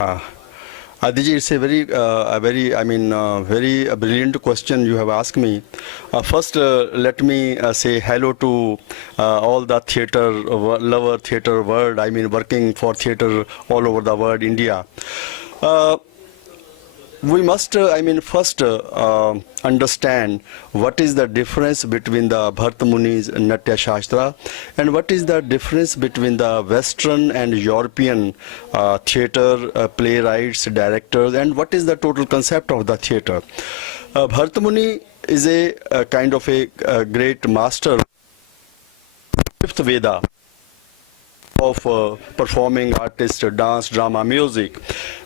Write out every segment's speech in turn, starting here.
Uh, Adiji, it's very brilliant question you have asked me. First, let me say hello to all the theater lover, theater world. I mean, working for theater all over the world, India. Uh, we must, first understand what is the difference between the Bharata Muni's Natya Shastra and what is the difference between the Western and European theater playwrights, directors, and what is the total concept of the theater. Bharata Muni is a kind of a great master, fifth Veda of performing artist, dance, drama, music.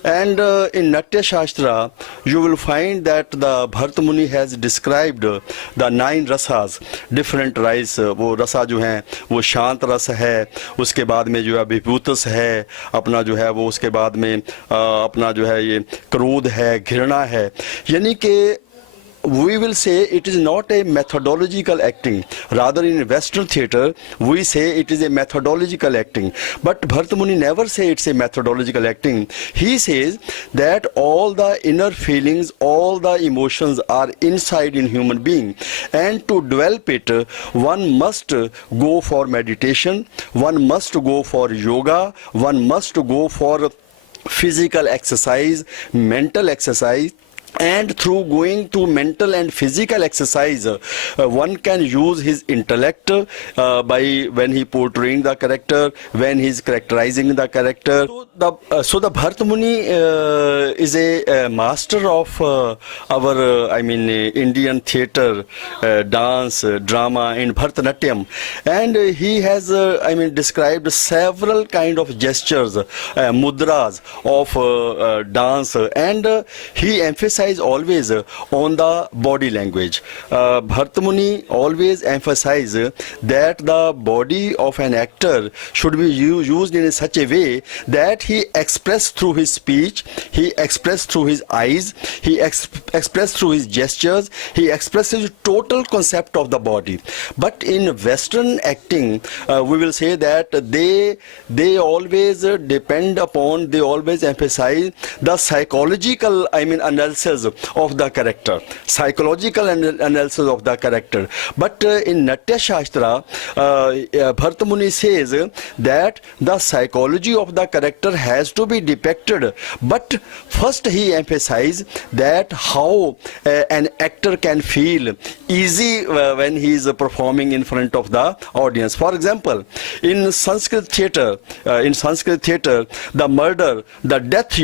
And in Natya Shastra, you will find that the Bharata Muni has described the 9 rasas, different rise. वो रसा जो हैं वो शांत रस है, उसके बाद में जो है विभूतस है, अपना जो है वो उसके बाद में अपना जो है ये क्रोध है, घृणा है. यानी कि we will say it is not a methodological acting. Rather, in Western theatre, we say it is a methodological acting. But Bharata Muni never say it's a methodological acting. He says that all the inner feelings, all the emotions are inside in human being. And to develop it, one must go for meditation, one must go for yoga, one must go for physical exercise, mental exercise. And through going to mental and physical exercise, one can use his intellect by when he portraying the character, when he is characterizing the character. So the Bharata Muni is a master of our, Indian theatre, dance, drama, and Bharatanatyam. And he has, described several kind of gestures, mudras of dance, and he emphasized always on the body language. Bharata Muni always emphasize that the body of an actor should be used in such a way that he express through his speech, he express through his eyes, he express through his gestures, he expresses total concept of the body. But in Western acting, we will say that they always depend upon, they always emphasize the psychological, analysis of the character, psychological analysis of the character. But in Natya Shastra, Bharata Muni says that the psychology of the character has to be depicted. But first he emphasizes that how an actor can feel easy when he is performing in front of the audience. For example, in Sanskrit theatre, the murder, the death,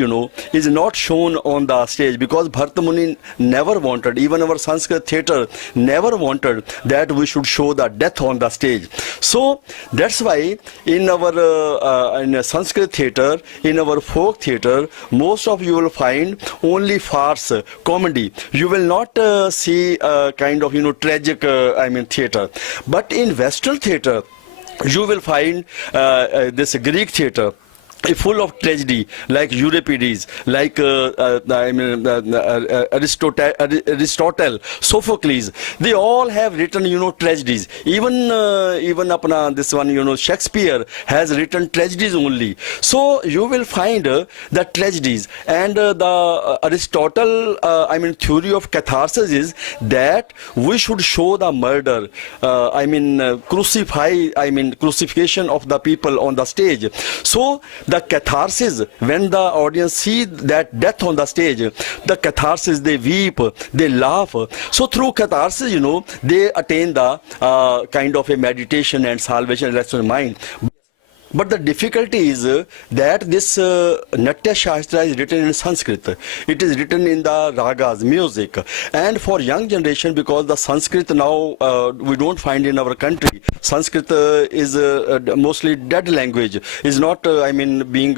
is not shown on the stage because Bharata Muni never wanted, even our Sanskrit theatre never wanted that we should show the death on the stage. So that's why in our in Sanskrit theatre, in our folk theatre, most of you will find only farce, comedy. You will not see kind of tragic theatre. But in Western theatre, you will find this Greek theatre full of tragedy, like Euripides, like Aristotle, Sophocles. They all have written, tragedies. Even apna this one, Shakespeare has written tragedies only. So you will find the tragedies, and the Aristotle, theory of catharsis is that we should show the murder, crucifixion of the people on the stage. So the catharsis, when the audience see that death on the stage, the catharsis, they weep, they laugh. So through catharsis, they attain the kind of a meditation and salvation in mind. But the difficulty is that this Natya Shastra is written in Sanskrit. It is written in the ragas, music. And for young generation, because the Sanskrit now we don't find in our country. Sanskrit is mostly dead language, is not being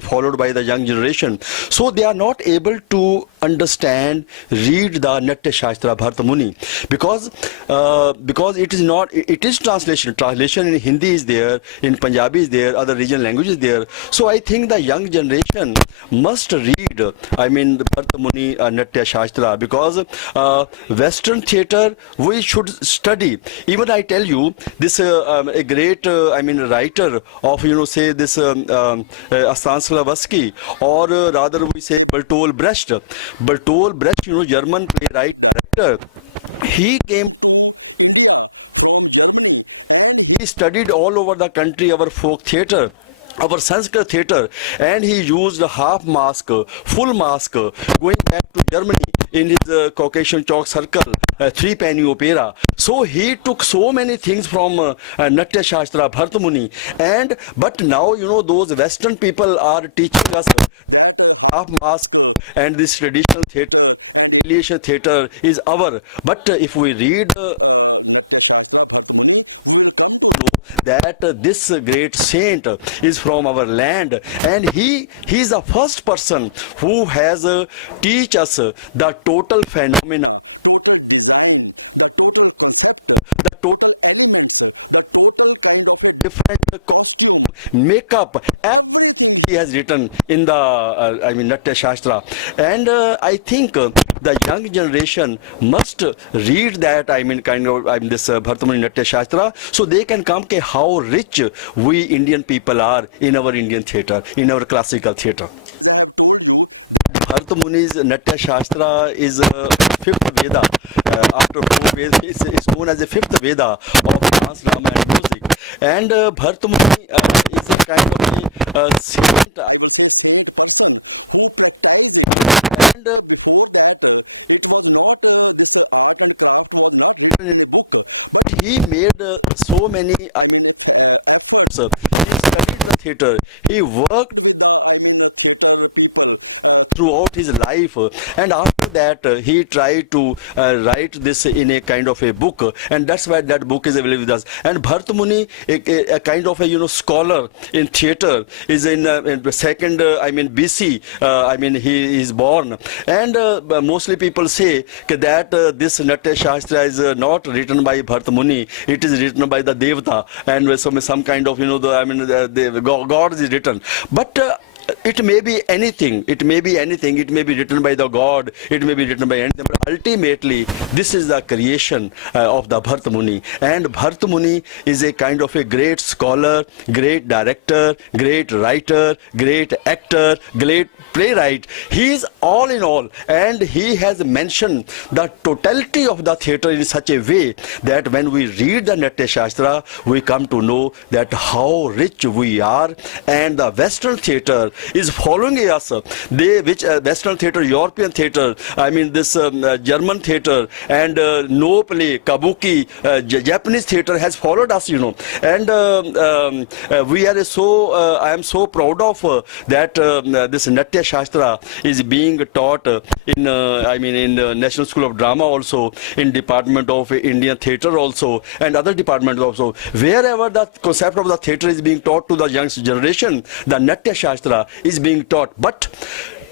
followed by the young generation. So they are not able to understand, read the Natya Shastra Bharata Muni, because it is not, it is translation in Hindi is there, in Punjabi is there, other regional languages there. So I think the young generation must read, I mean, the Bharata Muni Natya Shastra, because Western theatre we should study. Even I tell you, this a great I mean writer of, you know, say this Stanislavski, or rather we say Bertolt Brecht. Bertolt Brecht, you know, German playwright, writer. He came, he studied all over the country our folk theatre, our Sanskrit theatre, and he used a half mask, full mask, going back to Germany in his Caucasian chalk circle, three penny opera. So he took so many things from Natya Shastra, Bharata Muni, and but now, you know, those Western people are teaching us half mask, and this traditional theatre is our. But if we read that this great saint is from our land, and he is the first person who has teach us the total phenomena, the total different makeup, he has written in the I mean Natya Shastra. And I think the young generation must read that, I mean this Bharata Muni Natya Shastra, so they can come to how rich we Indian people are in our Indian theatre, in our classical theatre. Bharata Muni's Natya Shastra is fifth Veda. After four Vedas, it's known as the fifth Veda of dance, drama, and music. And Bharata Muni is a kind of a saint. And he made so many. He studied the theatre. He worked throughout his life, and after that he tried to write this in a kind of a book, and that's why that book is available with us. And Bharata Muni, a kind of a, you know, scholar in theatre, is in the second I mean BC, I mean he is born, and mostly people say that this Natya Shastra is not written by Bharata Muni, it is written by the Devata, and some kind of, you know, the God is written. But it may be anything, it may be anything, it may be written by the God, it may be written by anything, but ultimately this is the creation of the Bharata Muni. And Bharata Muni is a kind of a great scholar, great director, great writer, great actor, great playwright. He is all in all, and he has mentioned the totality of the theatre in such a way that when we read the Natya Shastra, we come to know that how rich we are, and the Western theatre is following us. Western theatre, European theatre, I mean this German theatre, and no play, kabuki, Japanese theatre has followed us, you know. And we are so I am so proud of that this Natya Shastra is being taught in I mean in the National School of Drama also, in Department of Indian Theatre also, and other departments also. Wherever the concept of the theatre is being taught to the young generation, the Natya Shastra is being taught. But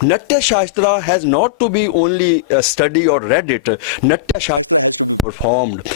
Natya Shastra has not to be only studied or read it. Natya Shastra performed.